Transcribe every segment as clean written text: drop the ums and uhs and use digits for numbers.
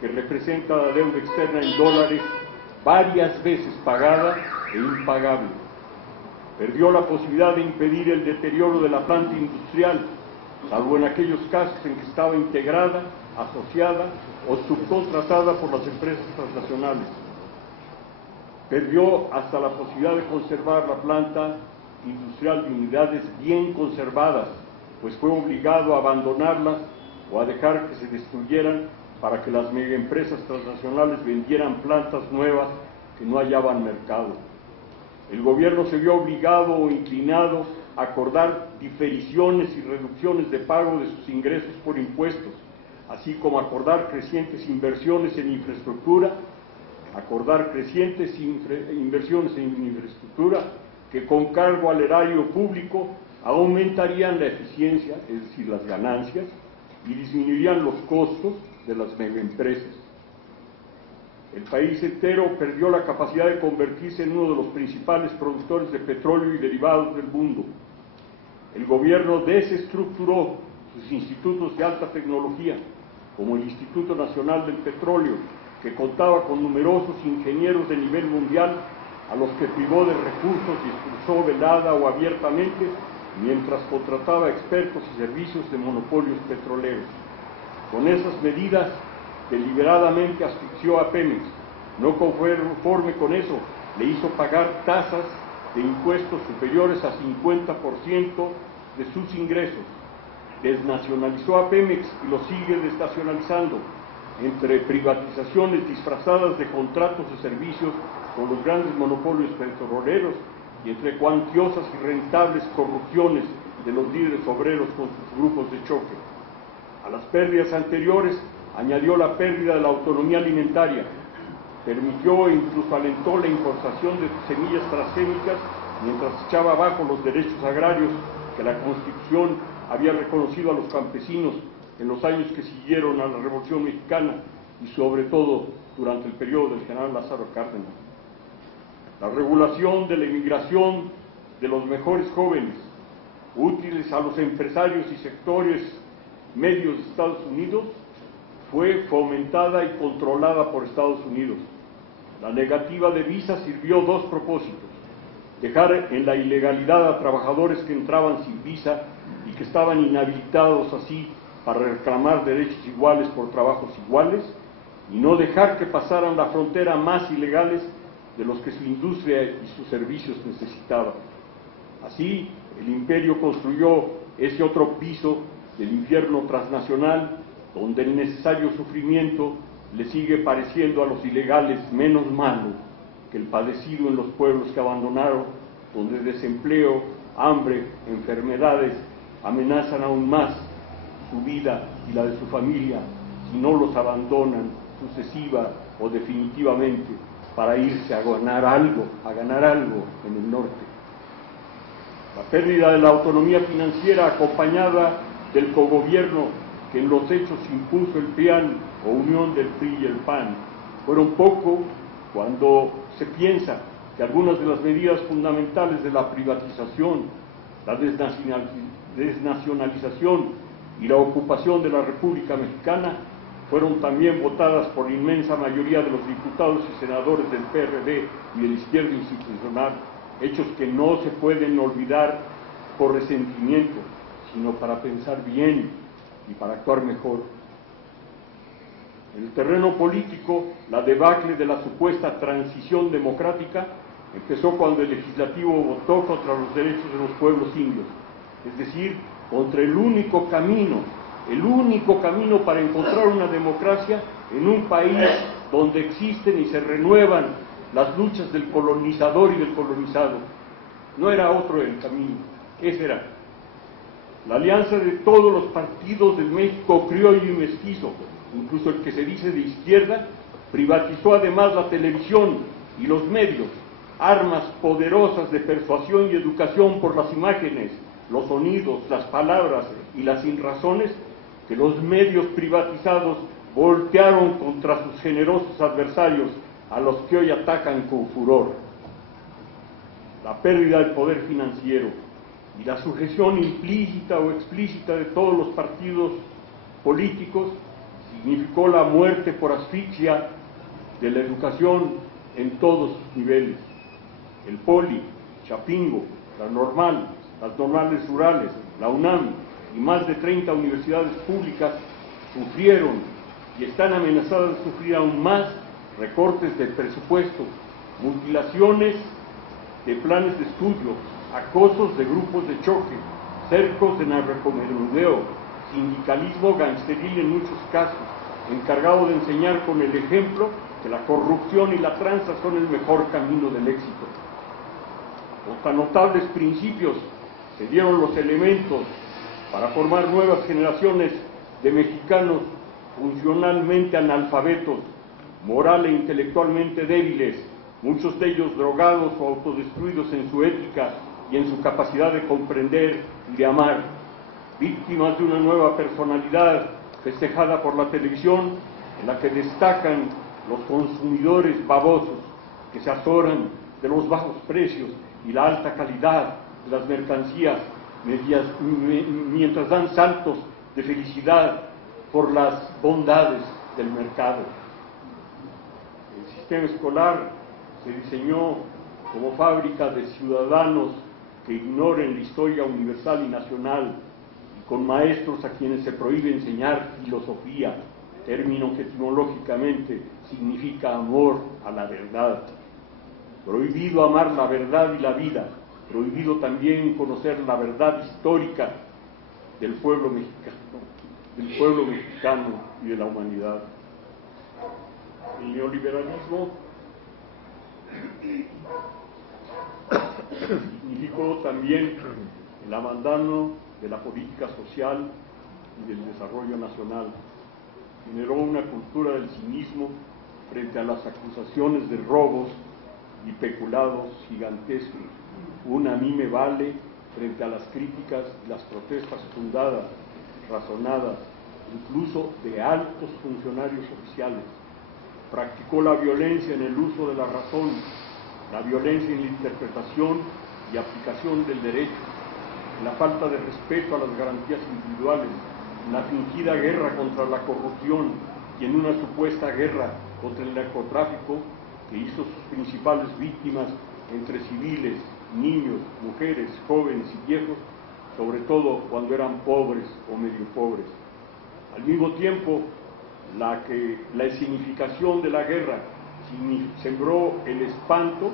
que representa la deuda externa en dólares varias veces pagada e impagable. Perdió la posibilidad de impedir el deterioro de la planta industrial, salvo en aquellos casos en que estaba integrada, asociada o subcontratada por las empresas transnacionales. Perdió hasta la posibilidad de conservar la planta industrial de unidades bien conservadas, pues fue obligado a abandonarlas o a dejar que se destruyeran para que las megaempresas transnacionales vendieran plantas nuevas que no hallaban mercado. El gobierno se vio obligado o inclinado a acordar difericiones y reducciones de pago de sus ingresos por impuestos, así como acordar crecientes inversiones en infraestructura, que con cargo al erario público aumentarían la eficiencia, es decir, las ganancias, y disminuirían los costos de las megaempresas. El país entero perdió la capacidad de convertirse en uno de los principales productores de petróleo y derivados del mundo. El gobierno desestructuró sus institutos de alta tecnología, como el Instituto Nacional del Petróleo, que contaba con numerosos ingenieros de nivel mundial, a los que privó de recursos y expulsó velada o abiertamente, mientras contrataba expertos y servicios de monopolios petroleros. Con esas medidas, deliberadamente asfixió a Pemex. No conforme con eso, le hizo pagar tasas de impuestos superiores a 50% de sus ingresos. Desnacionalizó a Pemex y lo sigue desnacionalizando, entre privatizaciones disfrazadas de contratos de servicios con los grandes monopolios petroleros y entre cuantiosas y rentables corrupciones de los líderes obreros con sus grupos de choque. A las pérdidas anteriores añadió la pérdida de la autonomía alimentaria, permitió e incluso alentó la importación de semillas transgénicas mientras echaba abajo los derechos agrarios que la Constitución había reconocido a los campesinos en los años que siguieron a la Revolución Mexicana y sobre todo durante el periodo del general Lázaro Cárdenas. La regulación de la inmigración de los mejores jóvenes, útiles a los empresarios y sectores medios de Estados Unidos, fue fomentada y controlada por Estados Unidos. La negativa de visa sirvió dos propósitos: dejar en la ilegalidad a trabajadores que entraban sin visa y que estaban inhabilitados así para reclamar derechos iguales por trabajos iguales, y no dejar que pasaran la frontera más ilegales de los que su industria y sus servicios necesitaban. Así, el imperio construyó ese otro piso del infierno transnacional, donde el necesario sufrimiento le sigue pareciendo a los ilegales menos malo que el padecido en los pueblos que abandonaron, donde desempleo, hambre, enfermedades amenazan aún más su vida y la de su familia si no los abandonan sucesiva o definitivamente para irse a ganar algo en el norte. La pérdida de la autonomía financiera acompañada del cogobierno que en los hechos impuso el PRIAN o unión del PRI y el PAN fueron poco cuando se piensa que algunas de las medidas fundamentales de la privatización, la desnacionalización y la ocupación de la República Mexicana fueron también votadas por la inmensa mayoría de los diputados y senadores del PRD y de la izquierda institucional, hechos que no se pueden olvidar por resentimiento, sino para pensar bien y para actuar mejor. En el terreno político, la debacle de la supuesta transición democrática empezó cuando el legislativo votó contra los derechos de los pueblos indios, es decir, contra el único camino para encontrar una democracia en un país donde existen y se renuevan las luchas del colonizador y del colonizado. No era otro el camino, ese era. La alianza de todos los partidos del México criollo y mestizo, incluso el que se dice de izquierda, privatizó además la televisión y los medios, armas poderosas de persuasión y educación por las imágenes, los sonidos, las palabras y las sinrazones que los medios privatizados voltearon contra sus generosos adversarios, a los que hoy atacan con furor. La pérdida del poder financiero y la sujeción implícita o explícita de todos los partidos políticos significó la muerte por asfixia de la educación en todos sus niveles. El Poli, Chapingo, las normales rurales, la UNAM y más de 30 universidades públicas sufrieron y están amenazadas de sufrir aún más recortes de presupuesto, mutilaciones de planes de estudio, acosos de grupos de choque, cercos de narcomenudeo, sindicalismo gangsteril en muchos casos, encargado de enseñar con el ejemplo que la corrupción y la tranza son el mejor camino del éxito. Con tan notables principios se dieron los elementos para formar nuevas generaciones de mexicanos funcionalmente analfabetos, moral e intelectualmente débiles, muchos de ellos drogados o autodestruidos en su ética y en su capacidad de comprender y de amar, víctimas de una nueva personalidad festejada por la televisión, en la que destacan los consumidores babosos que se azoran de los bajos precios y la alta calidad de las mercancías, mientras dan saltos de felicidad por las bondades del mercado. El sistema escolar se diseñó como fábrica de ciudadanos que ignoren la historia universal y nacional, y con maestros a quienes se prohíbe enseñar filosofía, término que etimológicamente significa amor a la verdad. Prohibido amar la verdad y la vida, prohibido también conocer la verdad histórica del pueblo mexicano y de la humanidad. El neoliberalismo significó también el abandono de la política social y del desarrollo nacional. Generó una cultura del cinismo frente a las acusaciones de robos y peculados gigantescos, un a mí me vale frente a las críticas y las protestas fundadas, razonadas, incluso de altos funcionarios oficiales. Practicó la violencia en el uso de la razón, la violencia en la interpretación y aplicación del derecho, la falta de respeto a las garantías individuales, la fingida guerra contra la corrupción y en una supuesta guerra contra el narcotráfico que hizo sus principales víctimas entre civiles, niños, mujeres, jóvenes y viejos, sobre todo cuando eran pobres o medio pobres. Al mismo tiempo, la escenificación de la guerra sembró el espanto,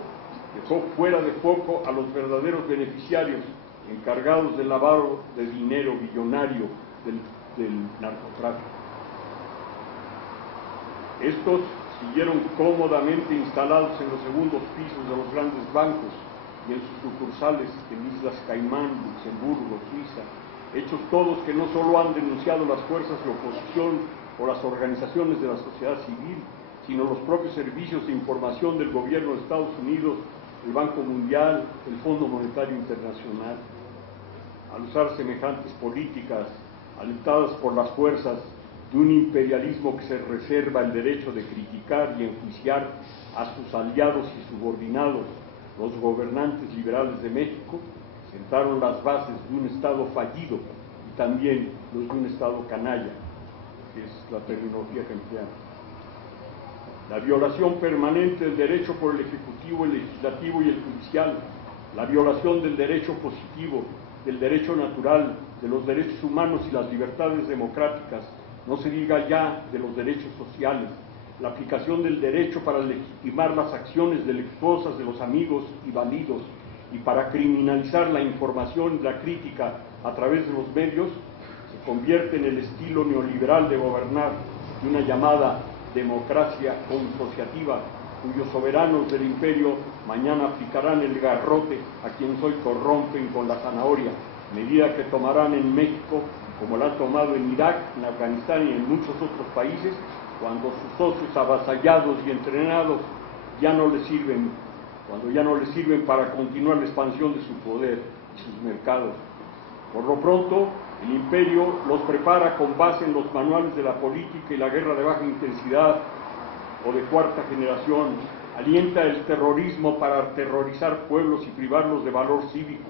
dejó fuera de foco a los verdaderos beneficiarios encargados del lavado de dinero billonario del narcotráfico. Estos siguieron cómodamente instalados en los segundos pisos de los grandes bancos y en sus sucursales en Islas Caimán, Luxemburgo, Suiza, hechos todos que no solo han denunciado las fuerzas de oposición o las organizaciones de la sociedad civil, sino los propios servicios de información del gobierno de Estados Unidos, el Banco Mundial, el Fondo Monetario Internacional. Al usar semejantes políticas, alentadas por las fuerzas de un imperialismo que se reserva el derecho de criticar y enjuiciar a sus aliados y subordinados, los gobernantes liberales de México sentaron las bases de un Estado fallido y también los de un Estado canalla, que es la terminología que emplean. La violación permanente del derecho por el Ejecutivo, el Legislativo y el Judicial, la violación del derecho positivo, del derecho natural, de los derechos humanos y las libertades democráticas, no se diga ya de los derechos sociales, la aplicación del derecho para legitimar las acciones delictuosas de los amigos y bandidos y para criminalizar la información y la crítica a través de los medios, se convierte en el estilo neoliberal de gobernar de una llamada democracia consociativa, cuyos soberanos del imperio mañana aplicarán el garrote a quienes hoy corrompen con la zanahoria, medida que tomarán en México como la han tomado en Irak, en Afganistán y en muchos otros países, cuando sus socios avasallados y entrenados ya no les sirven, cuando ya no les sirven para continuar la expansión de su poder y sus mercados. Por lo pronto, el imperio los prepara con base en los manuales de la política y la guerra de baja intensidad o de cuarta generación, alienta el terrorismo para aterrorizar pueblos y privarlos de valor cívico,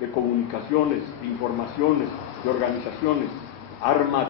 de comunicaciones, de informaciones, de organizaciones, arma